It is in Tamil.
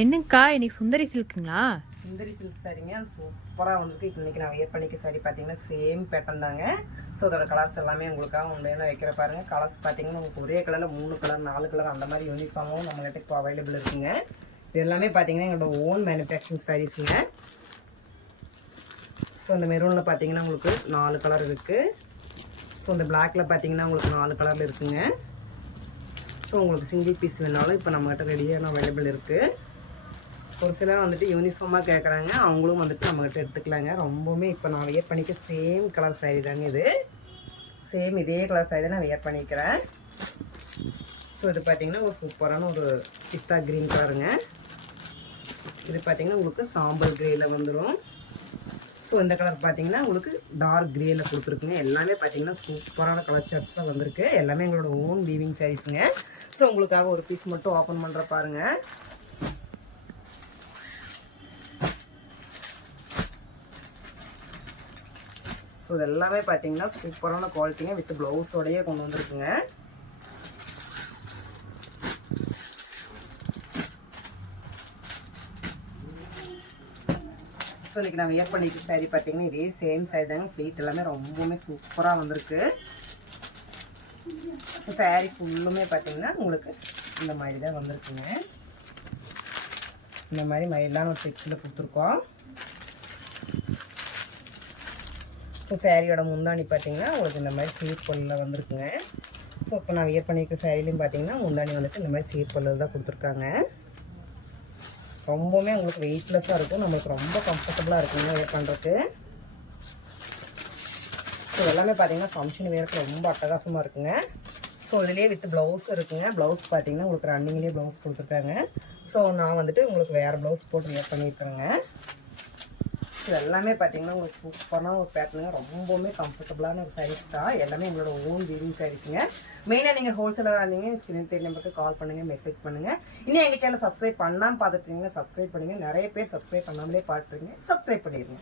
என்னங்கக்கா இன்னைக்கு சுந்தரி சில்க்குங்களா? சுந்தரி சில்க் சாரிங்க, அது சூப்பராக வந்திருக்கு. இப்போ இன்றைக்கி நான் வியர் பண்ணிக்க சாரி பார்த்தீங்கன்னா சேம் பேட்டர்ன் தாங்க. ஸோ அதோட கலர்ஸ் எல்லாமே உங்களுக்காக உண்மையான வைக்கிற பாருங்க. கலர்ஸ் பார்த்தீங்கன்னா உங்களுக்கு ஒரே கலரில் 3 கலர் 4 கலர் அந்த மாதிரி யூனிஃபார்மும் நம்மகிட்ட இப்போ அவைலபிள் இருக்குங்க. இது எல்லாமே பார்த்தீங்கன்னா எங்களோட ஓன் மேனுஃபேக்சரிங் சாரீஸுங்க. ஸோ அந்த மெரூனில் பார்த்தீங்கன்னா உங்களுக்கு 4 கலர் இருக்குது. ஸோ இந்த பிளாக்கில் பார்த்தீங்கன்னா உங்களுக்கு 4 கலரில் இருக்குங்க. ஸோ உங்களுக்கு சிங்கிள் பீஸ் வேணாலும் இப்போ நம்மகிட்ட ரெடியான அவைலபிள் இருக்குது. ஒரு சிலர் வந்துட்டு யூனிஃபார்மாக கேட்குறாங்க, அவங்களும் வந்துட்டு நம்மகிட்ட எடுத்துக்கலாங்க. ரொம்பவுமே இப்போ நான் வியர் பண்ணிக்க சேம் கலர் சாரீ தாங்க இது. சேம் இதே கலர் சாரீ தான் நான் வியர் பண்ணிக்கிறேன். ஸோ இது பார்த்திங்கன்னா ஒரு சூப்பரான ஒரு பிஸ்தா க்ரீன் கலருங்க. இது பார்த்திங்கன்னா உங்களுக்கு சாம்பல் க்ரேயில் வந்துடும். ஸோ இந்த கலர் பார்த்திங்கன்னா உங்களுக்கு டார்க் க்ரேயில் கொடுத்துருக்குங்க. எல்லாமே பார்த்திங்கன்னா சூப்பரான கலர் சார்ட்ஸாக வந்திருக்கு. எல்லாமே எங்களோட ஓன் வீவிங் சாரீஸுங்க. ஸோ உங்களுக்காக ஒரு பீஸ் மட்டும் ஓப்பன் பண்ணுற பாருங்கள். ஸோ இது எல்லாமே பார்த்தீங்கன்னா சூப்பரான குவாலிட்டிங்க வித் ப்ளவுஸோடையே கொண்டு வந்துருக்குங்க. ஸோ இன்றைக்கி நான் வியர் பண்ணிட்டு சாரீ பார்த்தீங்கன்னா இதே சேம் சாரீ தாங்க. ஃப்ளீட் எல்லாமே ரொம்பவுமே சூப்பராக வந்திருக்கு. சாரீ ஃபுல்லுமே பார்த்தீங்கன்னா உங்களுக்கு இந்த மாதிரி தான் வந்திருக்குங்க. இந்த மாதிரி மயிலான ஒரு செக்ஸில் கொடுத்துருக்கோம். ஸோ சாரியோட முந்தாணி பார்த்தீங்கன்னா உங்களுக்கு இந்த மாதிரி சீர்பல்லில் வந்திருக்குங்க. ஸோ இப்போ நான் வியர் பண்ணியிருக்க சாரிலையும் பார்த்தீங்கன்னா முந்தாணி வந்துட்டு இந்த மாதிரி சீர்பல்லில் தான் கொடுத்துருக்காங்க. ரொம்பவுமே உங்களுக்கு வெயிட்லெஸ்ஸாக இருக்கும், நம்மளுக்கு ரொம்ப கம்ஃபர்டபுளாக இருக்குங்க வியர் பண்ணுறதுக்கு. ஸோ எல்லாமே பார்த்தீங்கன்னா ஃபங்க்ஷன் வேருக்கு ரொம்ப அட்டகாசமாக இருக்குங்க. ஸோ இதுலேயே வித் ப்ளவுஸ் இருக்குங்க. ப்ளவுஸ் பார்த்தீங்கன்னா உங்களுக்கு ரன்னிங்லேயே ப்ளவுஸ் கொடுத்துருக்காங்க. ஸோ நான் வந்துட்டு உங்களுக்கு வேறு ப்ளவுஸ் போட்டு வியர் பண்ணியிருக்கேங்க. இது எல்லாமே பார்த்தீங்கன்னா உங்களுக்கு சூப்பரான ஒரு பேட்டர்னுங்க. ரொம்பவுமே கம்ஃபர்டபுளான ஒரு சாரீஸ் தான். எல்லாமே எங்களோட ஓன் வீவிங் சாரீஸுங்க. மெயினாக நீங்கள் ஹோல்சேலராக இருந்தீங்க ஸ்க்ரீன் தேர்ட் நம்பருக்கு கால் பண்ணுங்கள், மெசேஜ் பண்ணுங்கள். இன்னும் எங்கள் சேனல் சப்ஸ்கிரைப் பண்ணாமல் பார்த்துருக்கீங்கன்னா சப்ஸ்கிரைப் பண்ணுங்கள். நிறைய பேர் சப்ஸ்கிரைப் பண்ணாமலே பார்த்துருங்க, சப்ஸ்கிரைப் பண்ணிடுங்க.